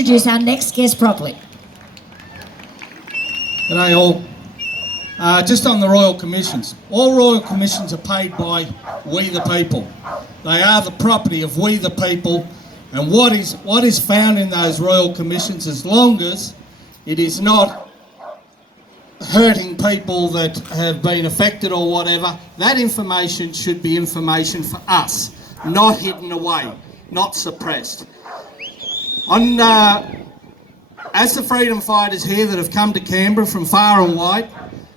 introduce our next guest properly. G'day all. Just on the Royal Commissions. All Royal Commissions are paid by we the people. They are the property of we the people, and what is found in those Royal Commissions, as long as it is not hurting people that have been affected or whatever, that information should be information for us, not hidden away, not suppressed. As the freedom fighters here that have come to Canberra from far and wide,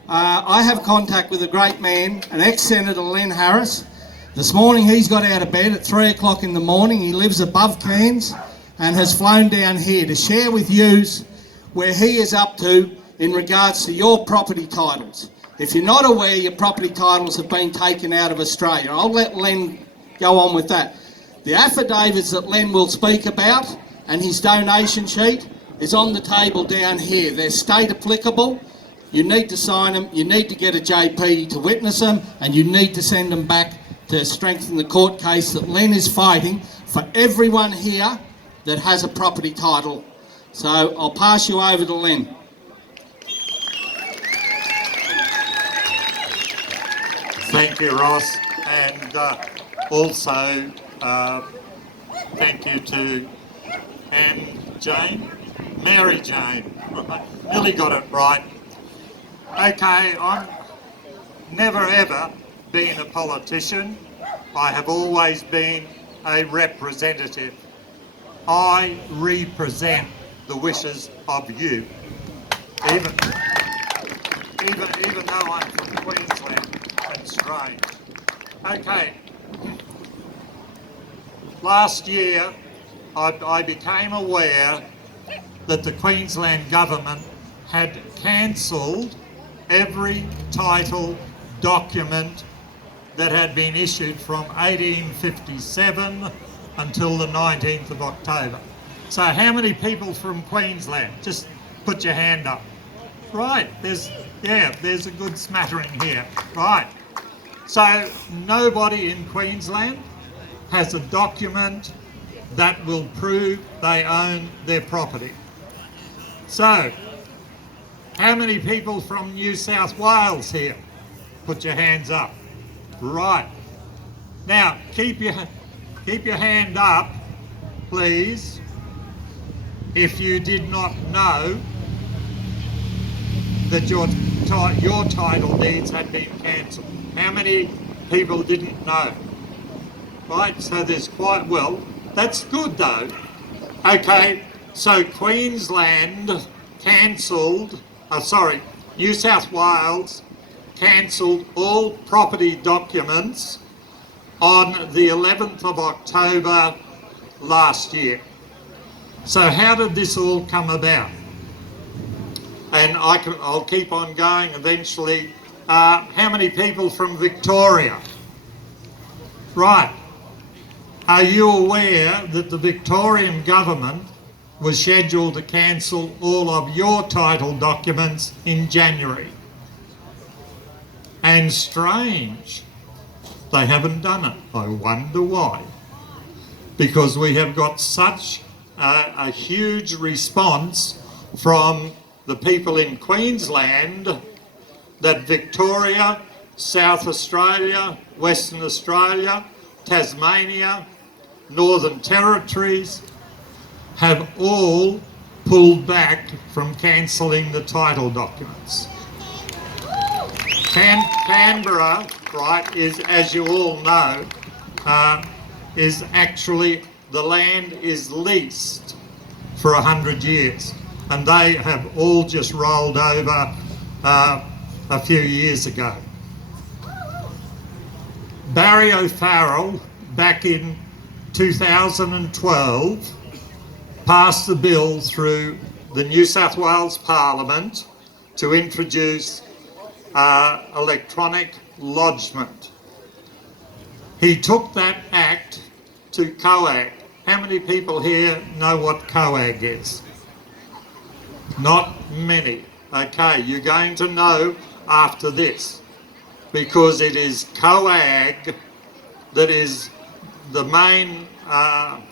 I have contact with a great man, an ex-Senator Len Harris. This morning he's got out of bed at 3 o'clock in the morning. He lives above Cairns and has flown down here to share with yous where he is up to in regards to your property titles. If you're not aware, your property titles have been taken out of Australia. I'll let Len go on with that. The affidavits that Len will speak about and his donation sheet is on the table down here. They're state applicable. You need to sign them, you need to get a JP to witness them, and you need to send them back to strengthen the court case that Len is fighting for everyone here that has a property title. So I'll pass you over to Len. Thank you, Ross, and also thank you to Mary Jane. Nearly got it right. Okay, I've never ever been a politician. I have always been a representative. I represent the wishes of you, even though I'm from Queensland and strange. Okay, last year I became aware that the Queensland government had cancelled every title document that had been issued from 1857 until the 19th of October. So how many people from Queensland? Just put your hand up. Right, there's a good smattering here. Right, so nobody in Queensland has a document that will prove they own their property. So, how many people from New South Wales here? Put your hands up. Right. Now, keep your hand up, please, if you did not know that your title deeds had been cancelled. How many people didn't know? Right, so there's quite, well, that's good though. Okay, so Queensland cancelled, New South Wales cancelled all property documents on the 11th of October last year. So how did this all come about? And I'll keep on going eventually. How many people from Victoria? Right. Are you aware that the Victorian government was scheduled to cancel all of your title documents in January? And strange, they haven't done it. I wonder why. Because we have got such a huge response from the people in Queensland that Victoria, South Australia, Western Australia, Tasmania, Northern Territories have all pulled back from cancelling the title documents. Canberra, right, is, as you all know, is actually, the land is leased for 100 years, and they have all just rolled over a few years ago. Barry O'Farrell, back in 2012, passed the bill through the New South Wales Parliament to introduce electronic lodgement. He took that act to COAG. How many people here know what COAG is? Not many. Okay, you're going to know after this, because it is COAG that is the main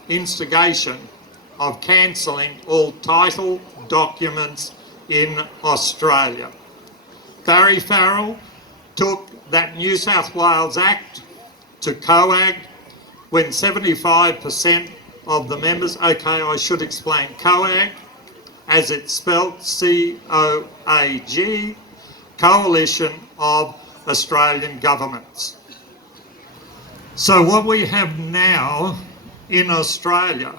instigation of cancelling all title documents in Australia. Barry Farrell took that New South Wales Act to COAG when 75% of the members, okay, I should explain COAG, as it's spelt C-O-A-G, Coalition of Australian Governments. So what we have now in Australia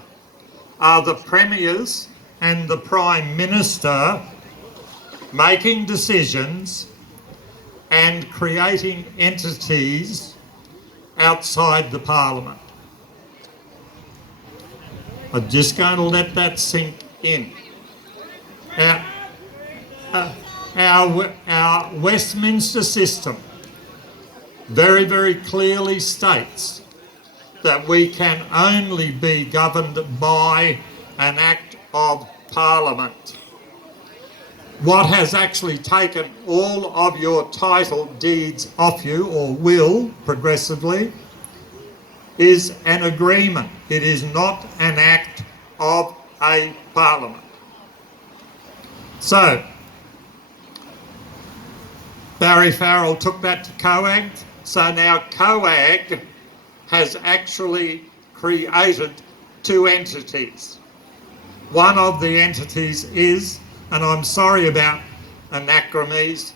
are the premiers and the Prime Minister making decisions and creating entities outside the Parliament. I'm just going to let that sink in. Our Westminster system very, very clearly states that we can only be governed by an Act of Parliament. What has actually taken all of your title deeds off you, or will progressively, is an agreement. It is not an act of a Parliament. So, Barry Farrell took that to COAG. So now COAG has actually created two entities. One of the entities is, and I'm sorry about anachromies,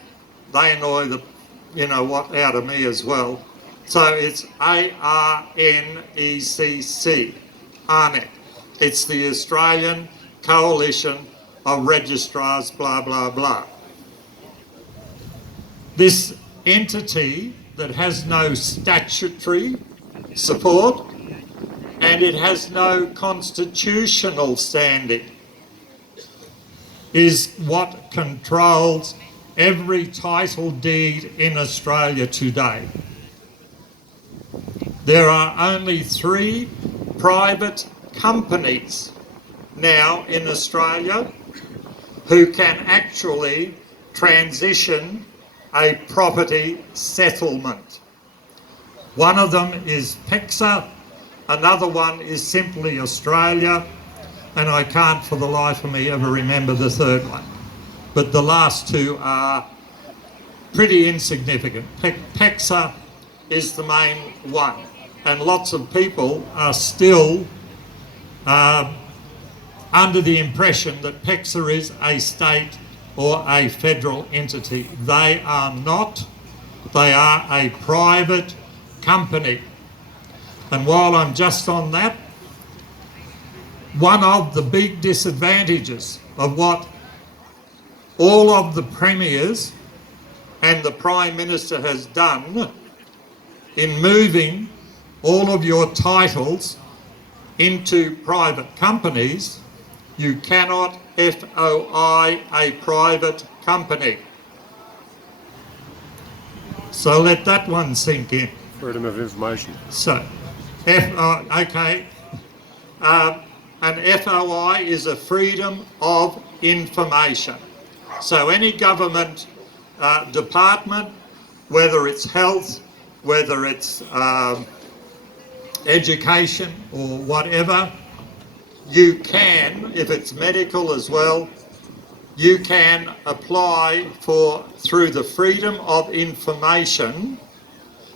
they annoy the, you know what, out of me as well. So it's ARNECC, ARNEC. It's the Australian Coalition of Registrars, blah, blah, blah. This entity that has no statutory support and it has no constitutional standing is what controls every title deed in Australia today. There are only 3 private companies now in Australia who can actually transition a property settlement. One of them is PEXA, another one is Simply Australia, and I can't for the life of me ever remember the third one. But the last 2 are pretty insignificant. PEXA is the main one, and lots of people are still under the impression that PEXA is a state or a federal entity. They are not. They are a private company. And while I'm just on that, one of the big disadvantages of what all of the premiers and the Prime Minister has done in moving all of your titles into private companies, you cannot FOI a private company. So let that one sink in. Freedom of information. So, okay. An FOI is a freedom of information. So any government department, whether it's health, whether it's education or whatever, you can, if it's medical as well, you can apply for, through the Freedom of Information,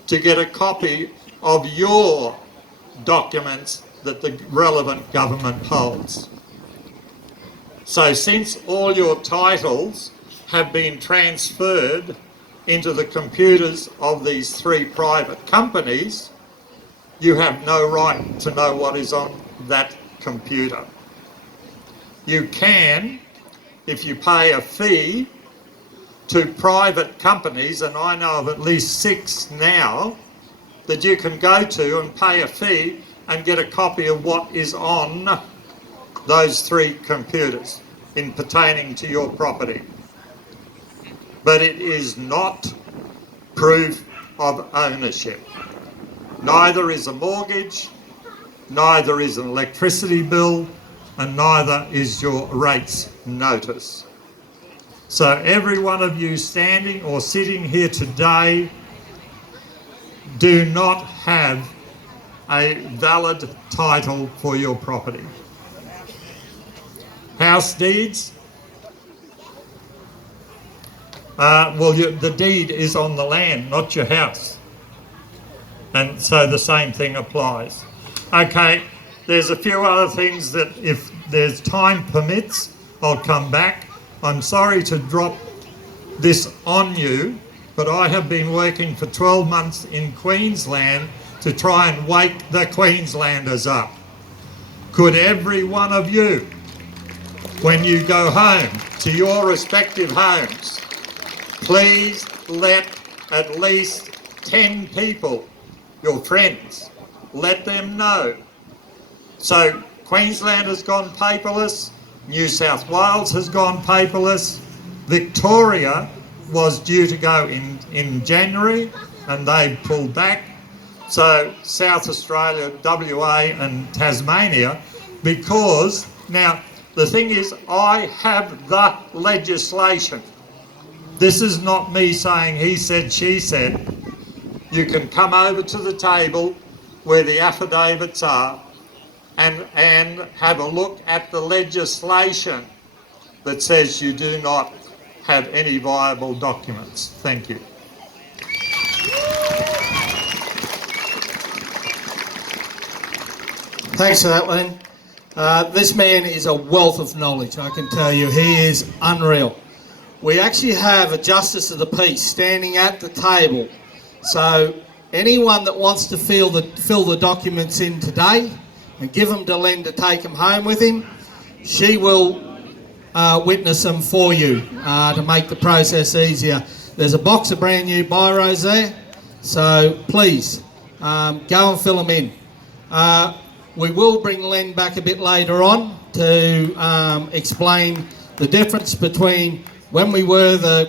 to get a copy of your documents that the relevant government holds. So since all your titles have been transferred into the computers of these 3 private companies, you have no right to know what is on that computer. You can, if you pay a fee to private companies, and I know of at least 6 now, that you can go to and pay a fee and get a copy of what is on those 3 computers in pertaining to your property. But it is not proof of ownership. Neither is a mortgage, neither is an electricity bill, and neither is your rates notice. So every one of you standing or sitting here today do not have a valid title for your property. house deeds. The deed is on the land, not your house. And so the same thing applies. Okay, there's a few other things that if there's time permits, I'll come back. I'm sorry to drop this on you, but I have been working for 12 months in Queensland to try and wake the Queenslanders up. Could every one of you, when you go home to your respective homes, please let at least 10 people, your friends, let them know. So Queensland has gone paperless, New South Wales has gone paperless, Victoria was due to go in January and they pulled back. So South Australia, WA and Tasmania, because now the thing is I have the legislation. This is not me saying he said, she said. You can come over to the table where the affidavits are and have a look at the legislation that says you do not have any viable documents. Thank you. Thanks for that, Len. This man is a wealth of knowledge, I can tell you. He is unreal. We actually have a Justice of the Peace standing at the table. So anyone that wants to fill the documents in today and give them to Len to take them home with him, she will witness them for you to make the process easier. There's a box of brand new biros there, so please go and fill them in. We will bring Len back a bit later on to explain the difference between when we were the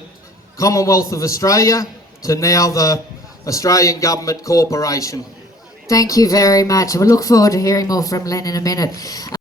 Commonwealth of Australia to now the Australian Government Corporation. Thank you very much. We look forward to hearing more from Len in a minute.